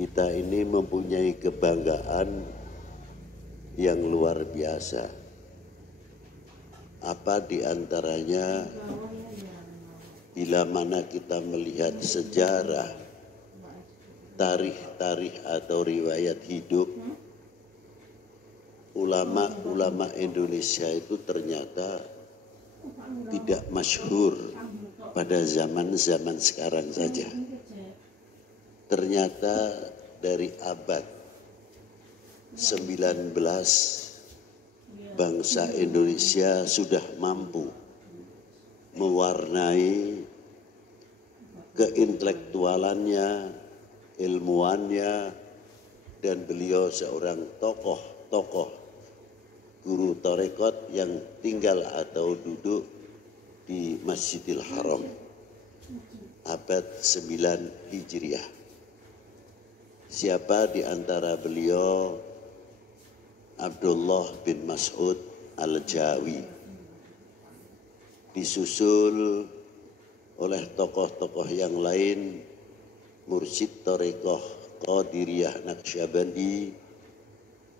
kita ini mempunyai kebanggaan yang luar biasa. Apa diantaranya, bila mana kita melihat sejarah, tarikh atau riwayat hidup, ulama-ulama Indonesia itu ternyata tidak masyhur pada zaman-zaman sekarang saja. Ternyata dari abad 19 bangsa Indonesia sudah mampu mewarnai keintelektualannya, ilmuannya, dan beliau seorang tokoh guru tarekat yang tinggal atau duduk di Masjidil Haram abad 9 Hijriah. Siapa di antara beliau? Abdullah bin Mas'ud Al-Jawi. Disusul oleh tokoh-tokoh yang lain, Mursyid Thariqah Qadiriyah Naqsyabandi,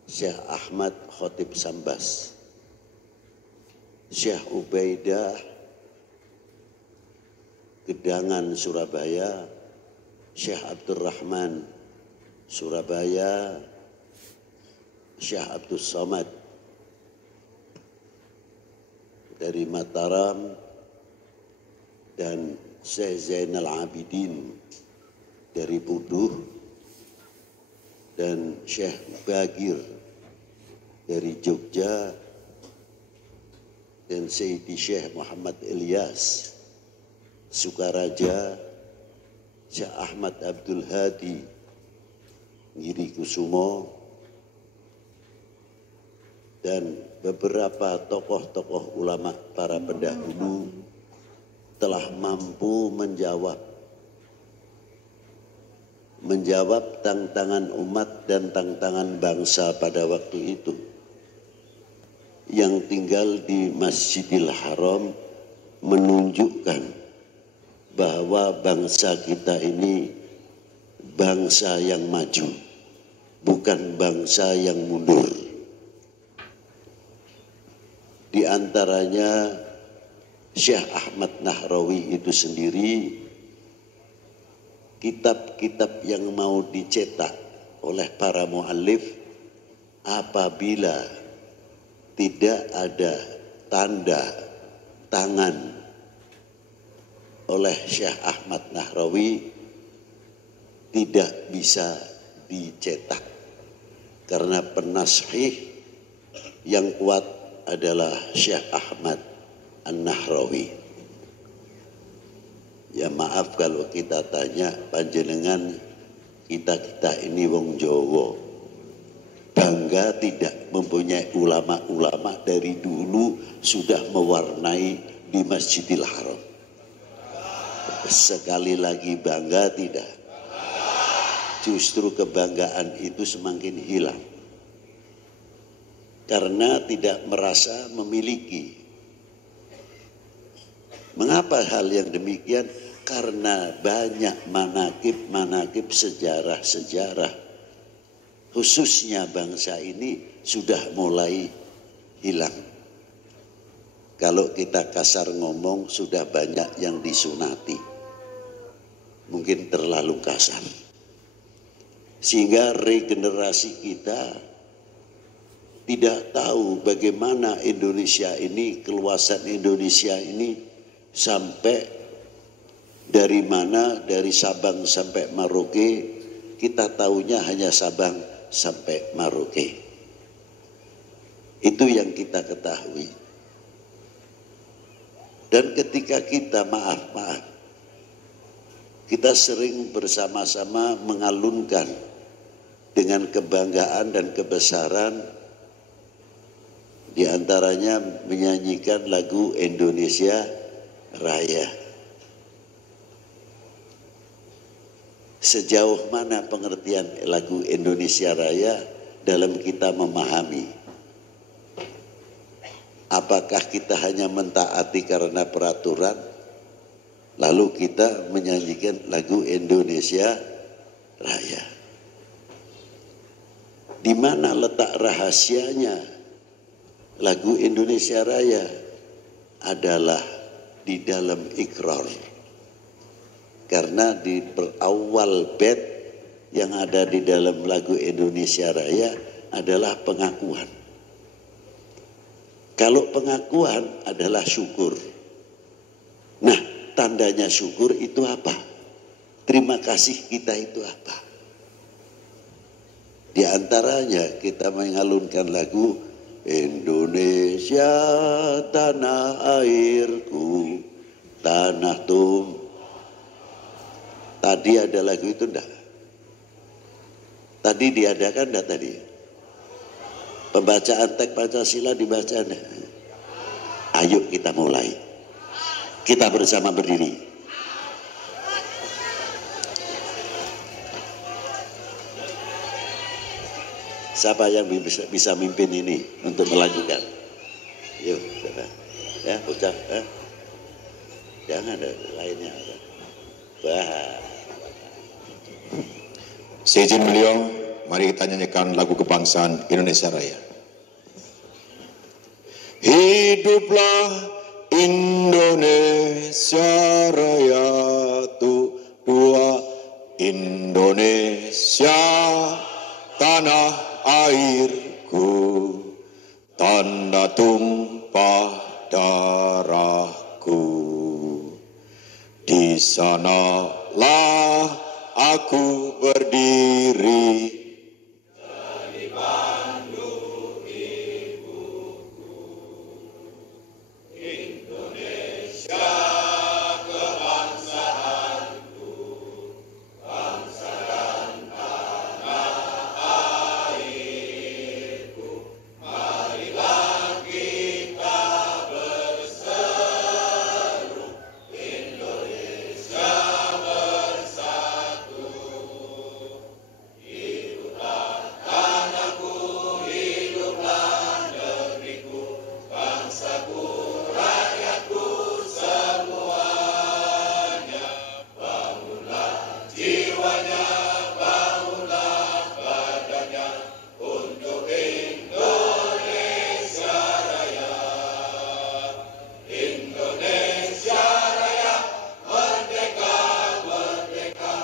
Syekh Ahmad Khotib Sambas, Syekh Ubaidah Gedangan Surabaya, Syekh Abdurrahman Surabaya, Syekh Abdul Somad dari Mataram, dan Syekh Zainal Abidin dari Buduh, dan Syekh Bagir dari Jogja, dan Sayyidi Syekh Muhammad Ilyas Sukaraja, Syekh Ahmad Abdul Hadi Giri Kusumo, dan beberapa tokoh-tokoh ulama para pendahulu telah mampu menjawab tantangan umat dan tantangan bangsa pada waktu itu. Yang tinggal di Masjidil Haram menunjukkan bahwa bangsa kita ini bangsa yang maju, bukan bangsa yang mundur. Di antaranya Syekh Ahmad Nahrawi itu sendiri, kitab-kitab yang mau dicetak oleh para muallif, apabila tidak ada tanda tangan oleh Syekh Ahmad Nahrawi, tidak bisa dicetak, karena penashih yang kuat adalah Syekh Ahmad An-Nahrawi. Ya maaf kalau kita tanya panjenengan, kita ini wong Jawa, bangga tidak mempunyai ulama-ulama dari dulu sudah mewarnai di Masjidil Haram. Sekali lagi bangga tidak? Justru kebanggaan itu semakin hilang karena tidak merasa memiliki. Mengapa hal yang demikian? Karena banyak manakib sejarah khususnya bangsa ini sudah mulai hilang. Kalau kita kasar ngomong, sudah banyak yang disunati, mungkin terlalu kasar. Sehingga regenerasi kita tidak tahu bagaimana Indonesia ini, keluasan Indonesia ini sampai dari mana, dari Sabang sampai Merauke. Kita tahunya hanya Sabang sampai Merauke. Itu yang kita ketahui. Dan ketika kita kita sering bersama-sama mengalunkan dengan kebanggaan dan kebesaran, diantaranya menyanyikan lagu Indonesia Raya. Sejauh mana pengertian lagu Indonesia Raya dalam kita memahami? Apakah kita hanya mentaati karena peraturan, lalu kita menyanyikan lagu Indonesia Raya? Di mana letak rahasianya lagu Indonesia Raya? Adalah di dalam ikrar. Karena di awal bait yang ada di dalam lagu Indonesia Raya adalah pengakuan. Kalau pengakuan adalah syukur. Nah, tandanya syukur itu apa? Terima kasih kita itu apa? Di antaranya kita mengalunkan lagu Indonesia tanah airku, tanah tumpah. Tadi ada lagu itu enggak? Tadi diadakan enggak tadi? Pembacaan teks Pancasila dibaca enggak? Ayo kita mulai. Kita bersama berdiri. Siapa yang bisa mimpin ini untuk melanjutkan? Yuk, siapa? Ya, ucap. Jangan ada lainnya. Bah. Seizin beliau, mari kita nyanyikan lagu kebangsaan Indonesia Raya. Hiduplah Indonesia Raya, dua Indonesia tanah airku, tanda tumpah darahku. Di sanalah aku berdiri. Jadi pandu ibuku, Indonesia kebangsaanku, bangsa dan tanah airku. Marilah kita berseru, Indonesia bersatu. Hiduplah tanahku, hiduplah negeriku, bangsaku, rakyatku semuanya. Bangunlah jiwanya, bangunlah badannya untuk Indonesia Raya. Indonesia Raya, merdeka, merdeka,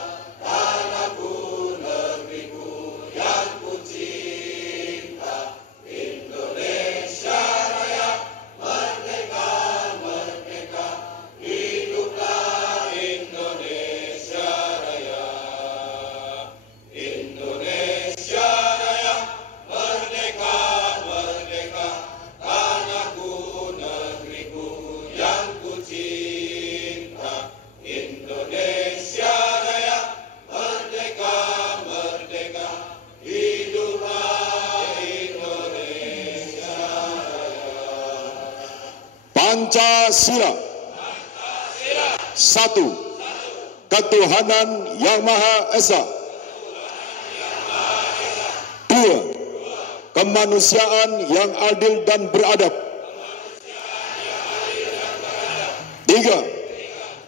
tanahku, negeriku yang ku cinta. Indonesia Raya, merdeka, merdeka, hiduplah Indonesia Raya. Indonesia Raya, merdeka, merdeka, tanahku, negeriku yang ku cinta. Indonesia Raya, merdeka, merdeka, hiduplah Indonesia Raya. Pancasila. Satu, ketuhanan yang Maha Esa. Dua, kemanusiaan yang adil dan beradab. Tiga,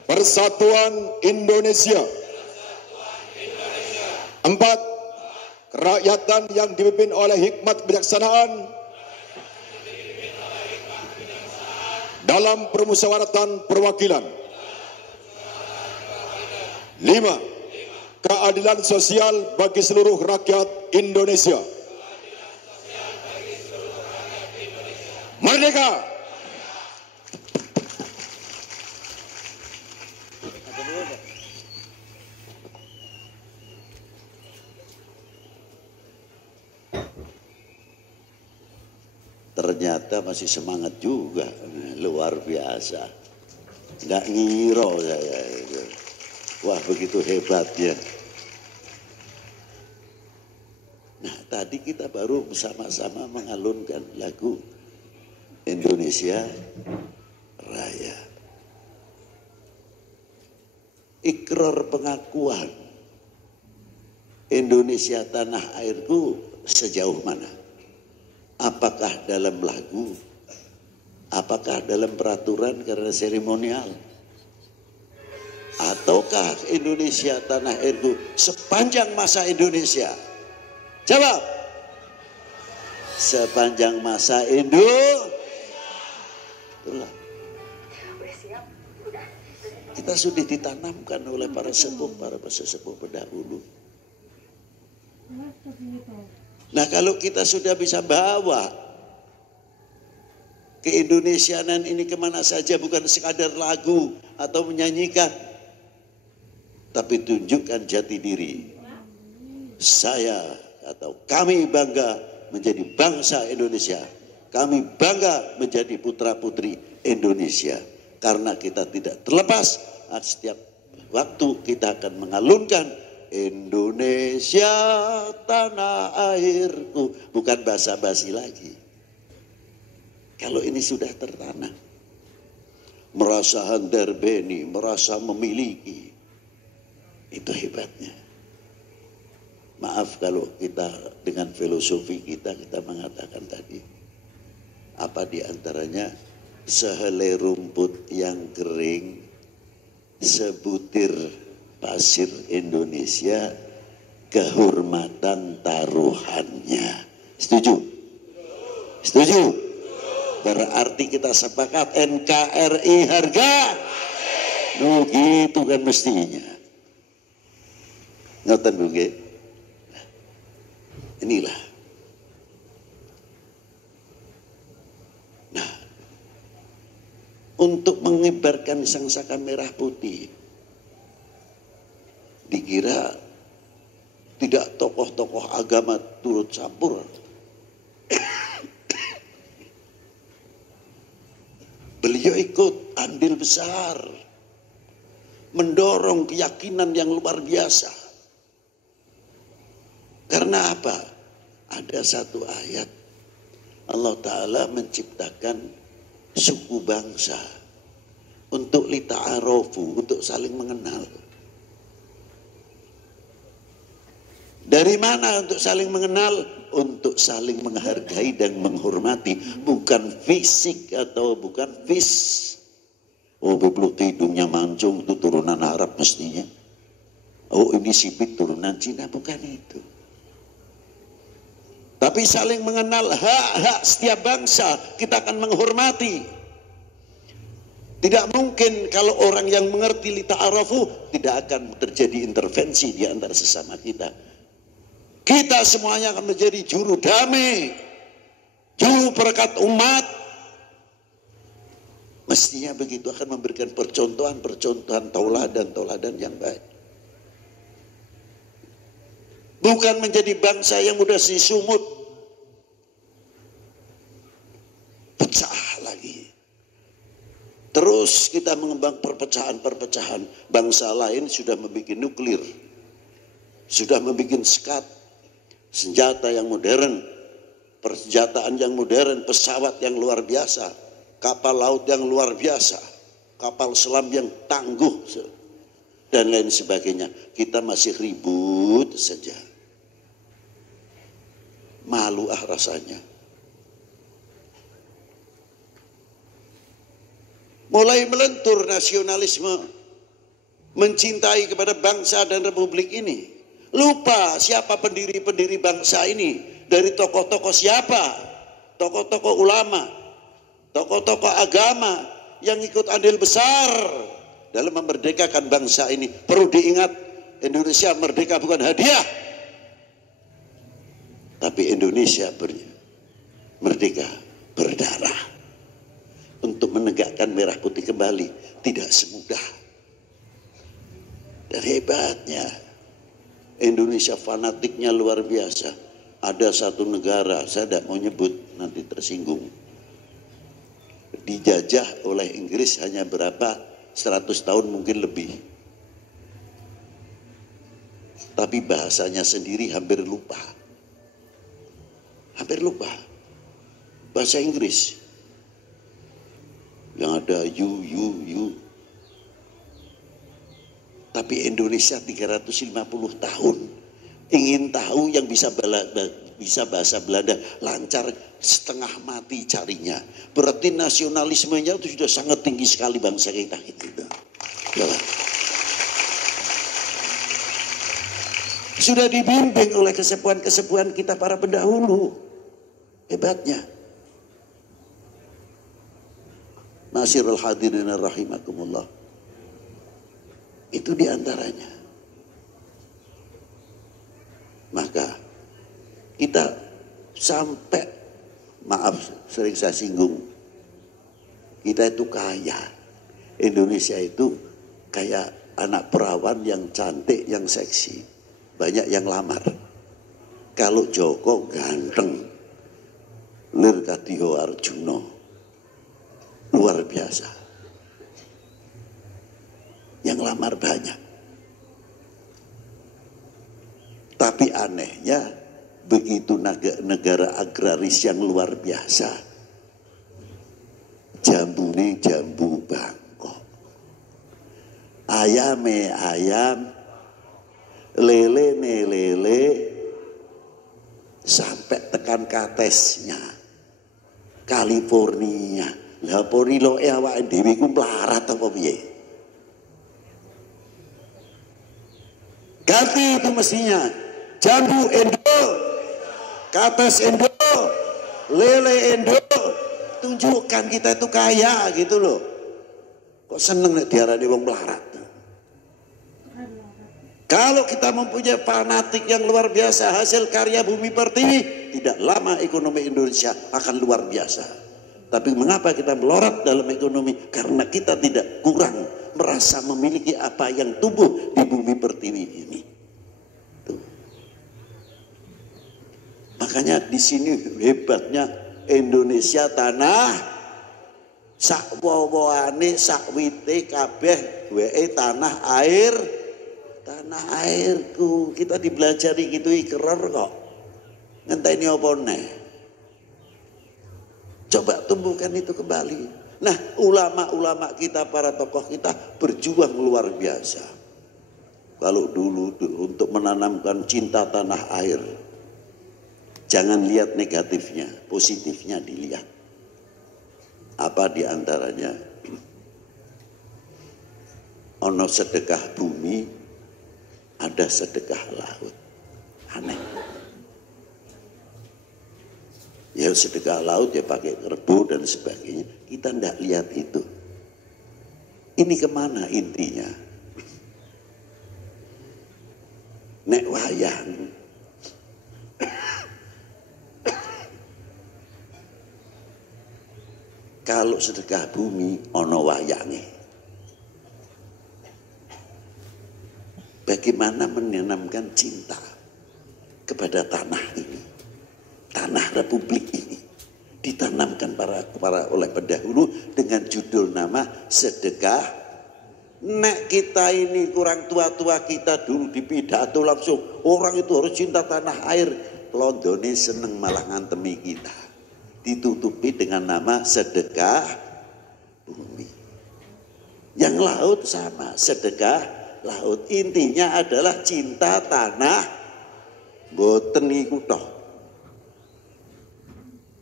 persatuan Indonesia. Empat, kerakyatan yang dipimpin oleh hikmat kebijaksanaan dalam permusyawaratan perwakilan. Lima, keadilan sosial bagi seluruh rakyat Indonesia. Merdeka! Ternyata masih semangat juga, luar biasa. Nggak ngiro saya. Wah, begitu hebatnya. Nah, tadi kita baru bersama-sama mengalunkan lagu Indonesia Raya. Ikrar pengakuan Indonesia tanah airku sejauh mana? Apakah dalam lagu? Apakah dalam peraturan karena seremonial? Ataukah Indonesia tanah airku sepanjang masa Indonesia? Jawab. sepanjang masa itulah. Kita sudah ditanamkan oleh para sesepuh pendahulu. Nah, kalau kita sudah bisa bawa keindonesianan ini kemana saja, bukan sekadar lagu atau menyanyikan, tapi tunjukkan jati diri. Saya atau kami bangga menjadi bangsa Indonesia. Kami bangga menjadi putra-putri Indonesia. Karena kita tidak terlepas, setiap waktu kita akan mengalunkan Indonesia tanah airku. Bukan basa-basi lagi. Kalau ini sudah tertanam, merasa handar beni, merasa memiliki, itu hebatnya. Maaf kalau kita dengan filosofi kita mengatakan tadi, apa diantaranya, sehelai rumput yang kering, sebutir pasir Indonesia, kehormatan taruhannya. Setuju? Setuju? Berarti kita sepakat NKRI harga. Nuh gitu kan mestinya. Ngoten nggih. Inilah. Nah, untuk mengibarkan sangsaka merah putih, dikira tidak tokoh-tokoh agama turut campur. Beliau ikut andil besar, mendorong keyakinan yang luar biasa. Karena apa? Ada satu ayat, Allah Ta'ala menciptakan suku bangsa untuk lita'arofu, untuk saling mengenal. Dari mana untuk saling mengenal? Untuk saling menghargai dan menghormati. Bukan fisik atau bukan Oh, bebluk hidungnya mancung, itu turunan Arab mestinya. Oh, ini sipit turunan Cina, bukan itu. Tapi saling mengenal hak-hak setiap bangsa, kita akan menghormati. Tidak mungkin kalau orang yang mengerti lita'arafu, tidak akan terjadi intervensi di antara sesama kita. Kita semuanya akan menjadi juru damai, juru perekat umat. Mestinya begitu, akan memberikan percontohan tauladan yang baik. Bukan menjadi bangsa yang mudah sumut, pecah lagi. Terus kita mengembang perpecahan-perpecahan. Bangsa lain sudah membuat nuklir, sudah membuat skat, senjata yang modern, persenjataan yang modern, pesawat yang luar biasa, kapal laut yang luar biasa, kapal selam yang tangguh, dan lain sebagainya. Kita masih ribut saja. Malu rasanya. Mulai melentur nasionalisme, mencintai kepada bangsa dan republik ini. Lupa siapa pendiri-pendiri bangsa ini. Dari tokoh-tokoh siapa? Tokoh-tokoh ulama, tokoh-tokoh agama yang ikut andil besar dalam memerdekakan bangsa ini. Perlu diingat, Indonesia merdeka bukan hadiah. Tapi Indonesia merdeka berdarah. Untuk menegakkan merah putih kembali tidak semudah. Dan hebatnya, Indonesia fanatiknya luar biasa. Ada satu negara, saya tidak mau nyebut, nanti tersinggung, dijajah oleh Inggris hanya berapa, 100 tahun mungkin lebih. Tapi bahasanya sendiri hampir lupa. Hampir lupa. Bahasa Inggris. Yang ada you. Tapi Indonesia 350 tahun. Ingin tahu yang bisa bahasa Belanda lancar, setengah mati carinya. Berarti nasionalismenya itu sudah sangat tinggi sekali bangsa kita gitu. Sudah dibimbing oleh kesepuhan-kesepuhan kita para pendahulu. Hebatnya. Nasirul hadirin rahimakumullah. Itu diantaranya. Maka kita sampai, maaf sering saya singgung, kita itu kaya. Indonesia itu kayak anak perawan yang cantik, yang seksi. Banyak yang lamar. Kalau Joko ganteng, lir kadiho Arjuna, luar biasa. Yang lamar banyak. Tapi anehnya, begitu negara agraris yang luar biasa, jambune jambu Bangkok, ayame ayam, lele lele, sampai tekan katesnya California. Lah pori lo awake dhewe ku mlarat apa piye? Ganti itu mestinya. Jambu Indo, kates Indo, lele Indo, tunjukkan kita itu kaya gitu loh. Kok seneng nek diarani wong melarat? Kalau kita mempunyai fanatik yang luar biasa, hasil karya Bumi Pertiwi, tidak lama ekonomi Indonesia akan luar biasa. Tapi mengapa kita melorot dalam ekonomi? Karena kita tidak kurang merasa memiliki apa yang tumbuh di Bumi Pertiwi ini. Makanya di sini hebatnya Indonesia tanah sak wowoane sak wite kabeh duweke tanah air. Tanah airku, kita dibelajari gitu ikror kok. Ngenteni apa neh? Coba tumbuhkan itu kembali. Nah, ulama-ulama kita, para tokoh kita berjuang luar biasa. Kalau dulu untuk menanamkan cinta tanah air, jangan lihat negatifnya, positifnya dilihat. Apa diantaranya? Ono sedekah bumi, ada sedekah laut. Aneh. Ya sedekah laut ya pakai kerbau dan sebagainya. Kita tidak lihat itu. Ini kemana intinya? Nek wayang. Kalau sedekah bumi ono wayange. Bagaimana menanamkan cinta kepada tanah ini, tanah Republik ini, ditanamkan oleh pendahulu dengan judul nama sedekah. Nek kita ini kurang tua-tua kita dulu di pidato langsung orang itu harus cinta tanah air. Londone seneng malah ngantemi kita. Ditutupi dengan nama sedekah bumi. Yang laut sama, sedekah laut. Intinya adalah cinta tanah. Boten iku toh.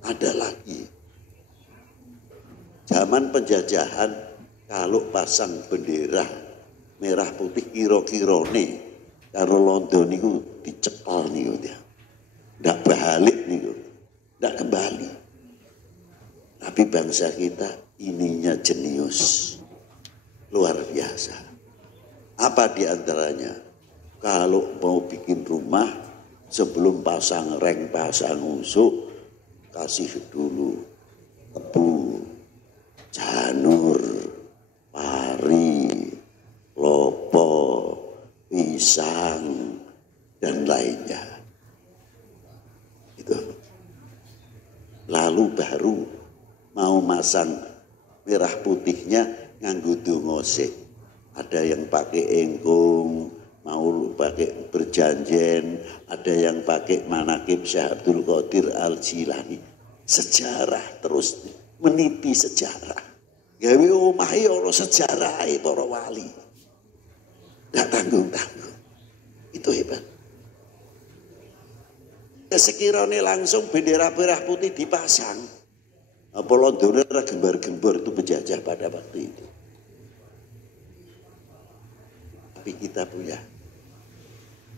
Ada lagi. Zaman penjajahan kalau pasang bendera merah putih kira-kirane karo London niku dicepol niku dia. Ndak balik niku. Ndak kembali. Tapi bangsa kita ininya jenius. Luar biasa. Apa diantaranya? Kalau mau bikin rumah, sebelum pasang reng, pasang usuk, kasih dulu tebu, janur, pari, lopo, pisang, dan lainnya. Itu. Lalu baru mau masang merah putihnya nganggo donga sik. Ada yang pakai engkung, mau pakai berjanjen, ada yang pakai manakib Syekh Abdul Qadir Al-Jilani. Sejarah terus meniti sejarah. Gawe omahe ora sejarahe para wali. Enggak tanggung-tanggung. Itu hebat. Sekiranya langsung bendera merah putih dipasang, apa London ora gembar-gembor itu penjajah pada waktu itu. Tapi kita punya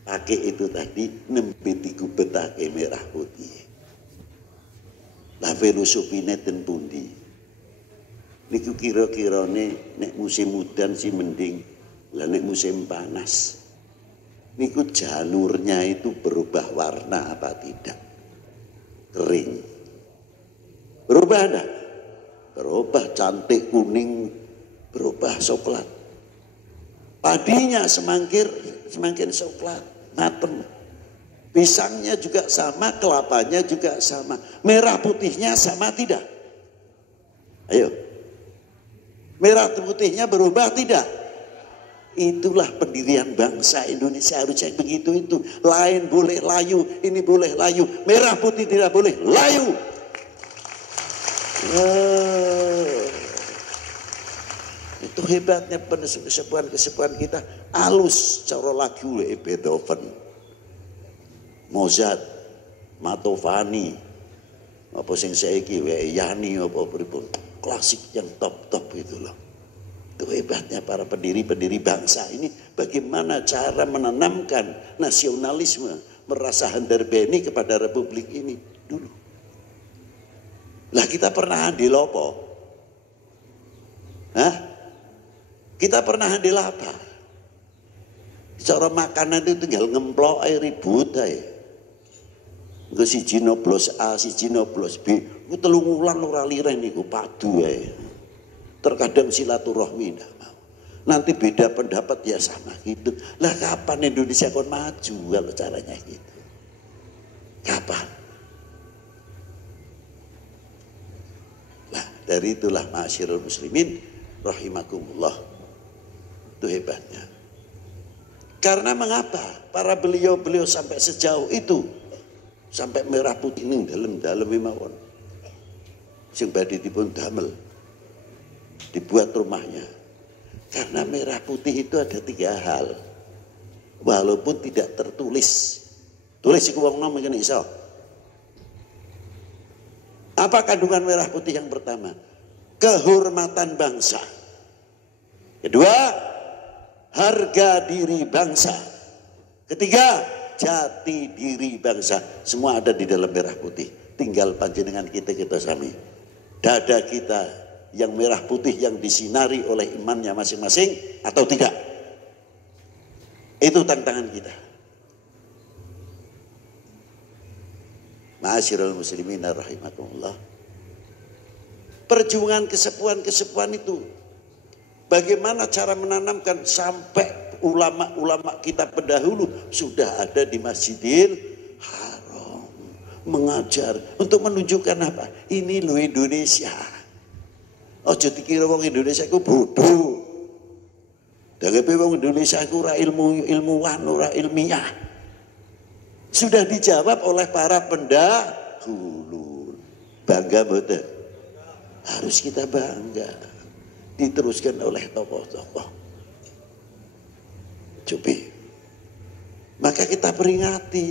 pakai itu tadi nembe digubetake merah putih. Lah filosofine ten pundi? Niku kira-kirane nek musim udan sih mending, lah nek musim panas niku jalurnya itu berubah warna apa tidak? Kering. Berubah enggak? Berubah, cantik kuning, berubah coklat. Padinya semakin coklat, mateng. Pisangnya juga sama, kelapanya juga sama. Merah putihnya sama tidak? Ayo. Merah putihnya berubah tidak? Itulah pendirian bangsa Indonesia harusnya begitu itu. Lain boleh layu, ini boleh layu. Merah putih tidak boleh layu. Itu hebatnya kesepuan kita. Alus cara lagu Beethoven, Mozart, Mantovani, apa sing saiki Yani apa pripun. Klasik yang top itu loh. Itu hebatnya para pendiri bangsa ini. Bagaimana cara menanamkan nasionalisme, merasa handarbeni kepada republik ini dulu. Lah kita pernah handil apa? Hah? Kita pernah handil apa? Cara makanan itu tinggal ngemplok air ribut aja. Engko siji noblos A, siji noblos B. Ku telung wulan ora liren niku padu ae. Terkadang silaturahmi ndak mau. Nanti beda pendapat ya sama gitu. Lah kapan Indonesia kon maju kalau caranya gitu? Kapan? Nah, dari itulah ma'asyiral muslimin rahimakumullah. Itu hebatnya. Karena mengapa para beliau-beliau sampai sejauh itu? Sampai merah putih ning dalam mawon. Sing badhe dipun damel. Dibuat rumahnya. Karena merah putih itu ada 3 hal. Walaupun tidak tertulis. Tulis iku wong nom ngene iso. Apa kandungan merah putih yang pertama? Kehormatan bangsa. Kedua, harga diri bangsa. Ketiga, jati diri bangsa. Semua ada di dalam merah putih. Tinggal panjenengan kita sami. Dada kita yang merah putih yang disinari oleh imannya masing-masing atau tidak. Itu tantangan kita. Ma'asyiral muslimin rahimakumullah. Perjuangan kesepuan itu. Bagaimana cara menanamkan sampai ulama-ulama kita pendahulu sudah ada di Masjidil Haram. Mengajar untuk menunjukkan apa? Ini loh Indonesia. Ojo dikira wong Indonesia ku bodoh. Dagepe wong Indonesia ku ora ilmuwan, ora ilmiah. Sudah dijawab oleh para pendahulu. Bangga betul. Harus kita bangga. Diteruskan oleh tokoh-tokoh. Coba. Maka kita peringati.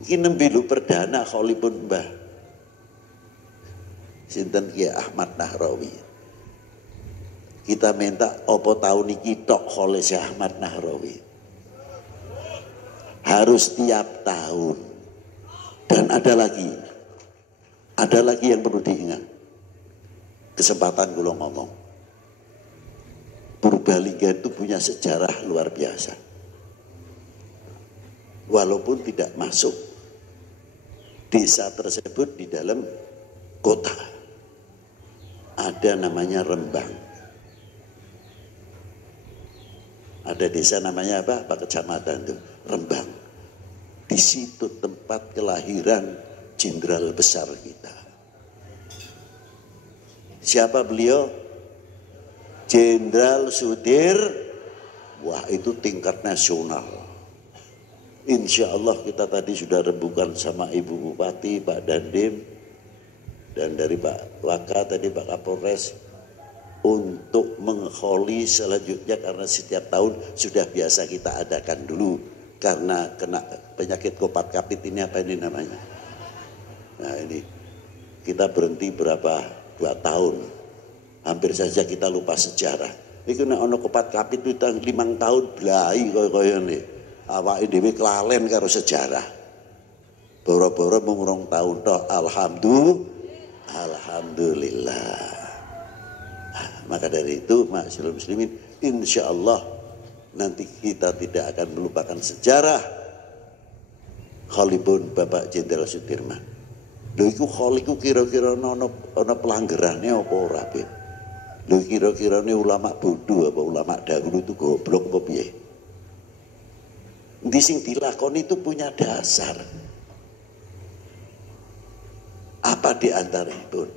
Ini nembilu perdana Khalipun Mbah. Sinten Kiai Ahmad Nahrawi. Kita minta opo tahun iki tok oleh Syekh Ahmad Nahrawi. Harus tiap tahun. Dan ada lagi yang perlu diingat. Kesempatan kula ngomong. Purbalingga itu punya sejarah luar biasa. Walaupun tidak masuk desa tersebut di dalam kota. Ada namanya Rembang. Ada desa namanya apa? Pak kecamatan itu Rembang. Di situ tempat kelahiran jenderal besar kita. Siapa beliau? Jenderal Sudirman. Wah, itu tingkat nasional. Insya Allah kita tadi sudah rembukan sama Ibu Bupati, Pak Dandim, dan dari Pak Waka tadi Pak Kapolres untuk mengholi selanjutnya karena setiap tahun sudah biasa kita adakan dulu karena kena penyakit kopat kapit ini apa ini namanya. Nah ini kita berhenti berapa 2 tahun, hampir saja kita lupa sejarah. Ini kena ono kopat kapit itu 5 tahun belai kaya nih. Awake dhewe kelalen karo sejarah. Boro-boro mung 2 tahun toh, alhamdulillah. Maka dari itu, ma'asyiral muslimin, insya Allah nanti kita tidak akan melupakan sejarah Khalipun Bapak Jenderal Sudirman. Lho iku kholiku kira-kira ono pelanggarannya apa ora, Beb? Lho kira-kira ini ulama bodoh apa ulama dahulu itu goblok apa piye? Di sing dilakoni itu punya dasar. Apa di antara itu?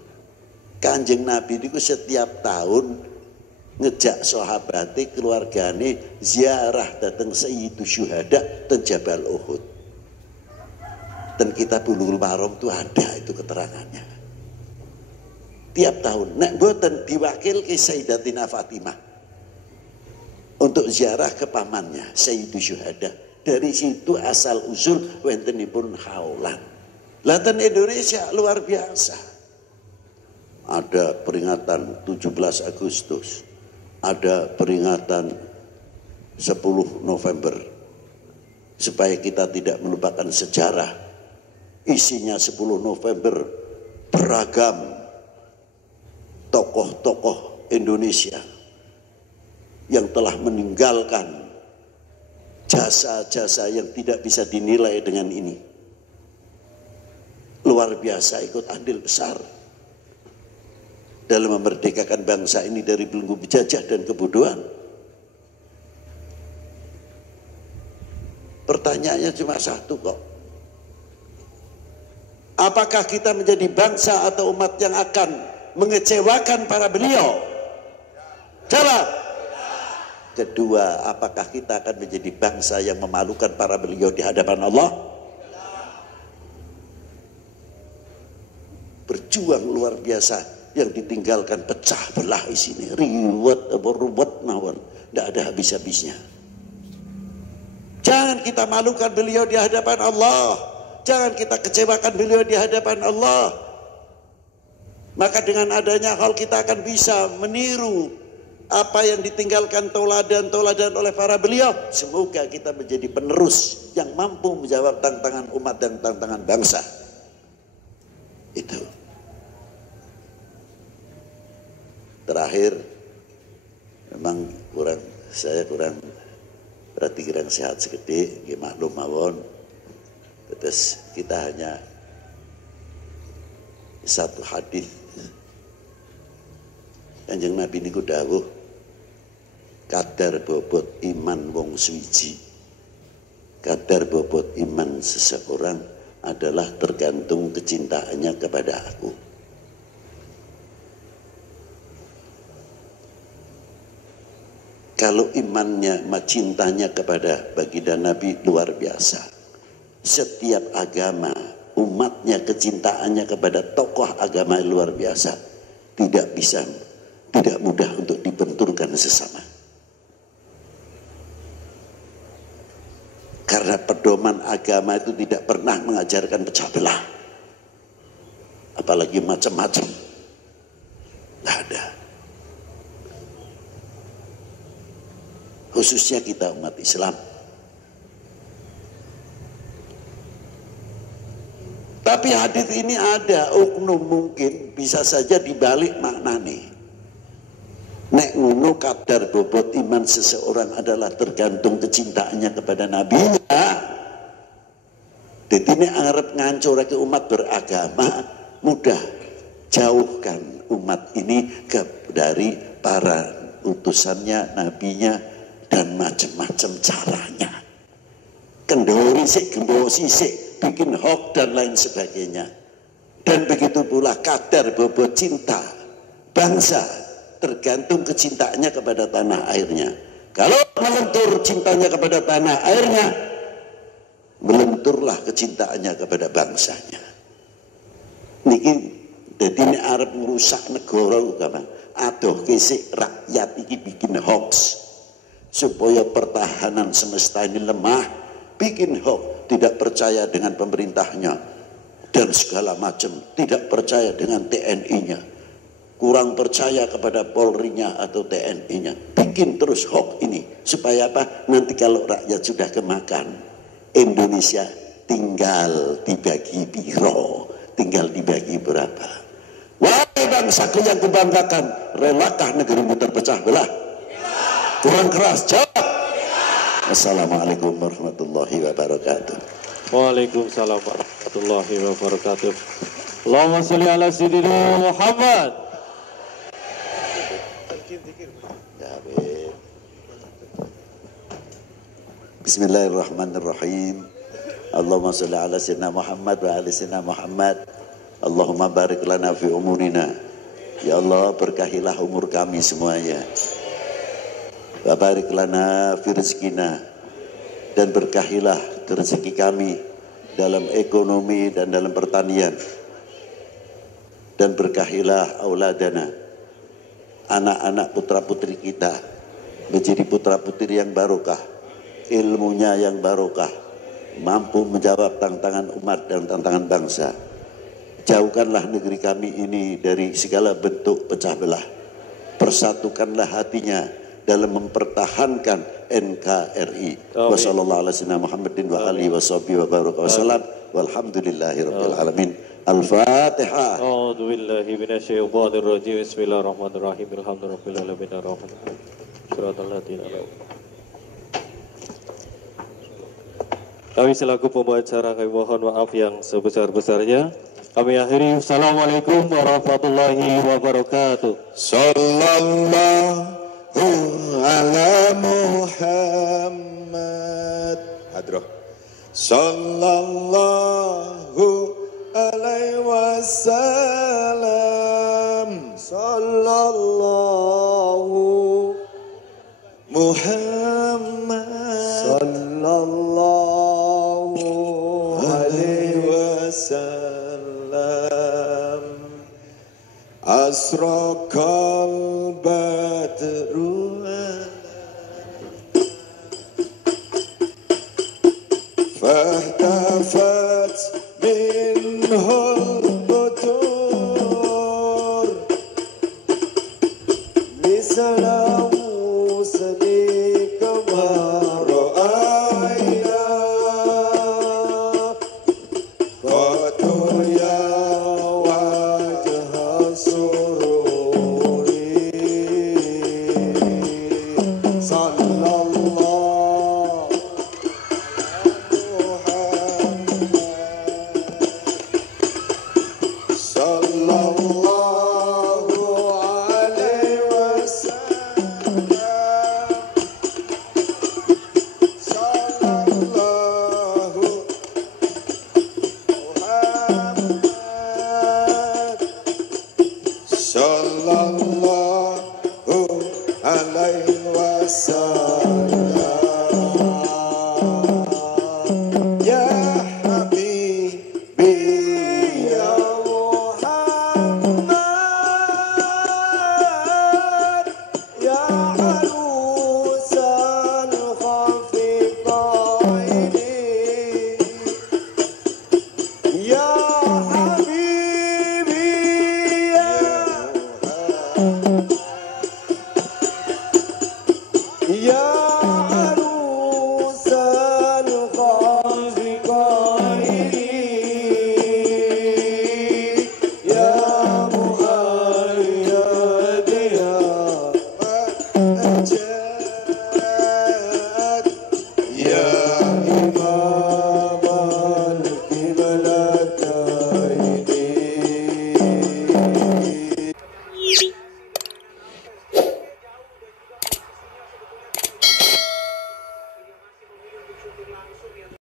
Kanjeng Nabi itu setiap tahun ngejak sahabate keluargane ziarah datang Sayyidu Syuhada dan Jabal Uhud. Dan kita Bulughul Maram itu ada itu keterangannya. Tiap tahun nek mboten diwakilke Sayyidatina Fatimah untuk ziarah ke pamannya Sayyidu Syuhada. Dari situ asal usul wentenipun haulan. Latan Indonesia luar biasa. Ada peringatan 17 Agustus. Ada peringatan 10 November. Supaya kita tidak melupakan sejarah. Isinya 10 November beragam tokoh-tokoh Indonesia yang telah meninggalkan jasa-jasa yang tidak bisa dinilai dengan ini. Luar biasa ikut andil besar dalam memerdekakan bangsa ini dari belenggu penjajah dan kebodohan. Pertanyaannya cuma satu kok. Apakah kita menjadi bangsa atau umat yang akan mengecewakan para beliau? Jawab. Kedua, apakah kita akan menjadi bangsa yang memalukan para beliau di hadapan Allah? Berjuang luar biasa yang ditinggalkan pecah belah isinya, riwet ruwet mawon, tidak ada habis-habisnya. Jangan kita malukan beliau di hadapan Allah. Jangan kita kecewakan beliau di hadapan Allah. Maka dengan adanya hal kita akan bisa meniru apa yang ditinggalkan tauladan-tauladan oleh para beliau. Semoga kita menjadi penerus yang mampu menjawab tantangan umat dan tantangan bangsa. Itu. Terakhir, memang saya kurang berarti kurang sehat segede, maklum mawon. Terus kita hanya satu hadis. Kanjeng Nabi niku dawuh kadar bobot iman wong suwiji, kadar bobot iman seseorang adalah tergantung kecintaannya kepada aku. Kalau imannya, cintanya kepada baginda Nabi luar biasa. Setiap agama, umatnya kecintaannya kepada tokoh agama luar biasa. Tidak mudah untuk dibenturkan sesama. Karena pedoman agama itu tidak pernah mengajarkan pecah belah. Apalagi macam-macam. Tidak ada. Khususnya kita umat Islam. Tapi hadis ini ada oknum mungkin bisa saja dibalik maknane. Nek ngono kadar bobot iman seseorang adalah tergantung kecintaannya kepada Nabi. Jadi ini arep ngancurake umat beragama, mudah jauhkan umat ini dari para utusannya, nabinya, dan macam-macam caranya. Kendori sik, gembawa sisik, bikin hoax dan lain sebagainya. Dan begitu pula kadar bobot cinta bangsa tergantung kecintaannya kepada tanah airnya. Kalau melentur cintanya kepada tanah airnya, melenturlah kecintaannya kepada bangsanya. Niki jadi ini arep merusak negara kapan? Aduh kisik rakyat ini bikin hoax supaya pertahanan semesta ini lemah, bikin hoax, tidak percaya dengan pemerintahnya dan segala macam, tidak percaya dengan TNI-nya, kurang percaya kepada Polri-nya atau TNI-nya, bikin terus hoax ini supaya apa? Nanti kalau rakyat sudah kemakan, Indonesia tinggal dibagi piro, tinggal dibagi berapa. Wahai bangsaku yang kubanggakan, relakah negerimu terpecah belah? Kurang keras, jawab. Assalamualaikum warahmatullahi wabarakatuh. Waalaikumsalam warahmatullahi wabarakatuh. Allahumma sholli ala sayyidina Muhammad. Bismillahirrahmanirrahim. Allahumma sholli ala sayyidina Muhammad wa ala sayyidina Muhammad. Allahumma barik lana fi umurina. Ya Allah, berkahilah umur kami semuanya. Wa barik lana fi rizkina, dan berkahilah rezeki kami dalam ekonomi dan dalam pertanian. Dan berkahilah auladana, anak-anak putra-putri kita menjadi putra-putri yang barokah, ilmunya yang barokah, mampu menjawab tantangan umat dan tantangan bangsa. Jauhkanlah negeri kami ini dari segala bentuk pecah belah. Persatukanlah hatinya dalam mempertahankan NKRI. Wassalamualaikum Muhammadin wa alihi washabihi wa baraka wasallam. Walhamdulillahirabbil alamin. Al-Fatihah. A'udzu billahi minasyaitonir rajim. Bismillahirrahmanirrahim. Alhamdulillahirabbil alamin arrahmanirrahim. Shiratal ladzina an'amta. Kami selaku pembacara kami mohon maaf yang sebesar-besarnya. Kami akhiri. Assalamualaikum warahmatullahi wabarakatuh. Sallallahu ala Muhammad. Hadroh. Sallallahu alaihi wasallam. Sallallahu Muhammad. Sallallahu alaihi wasallam. Asraqal badru fahtah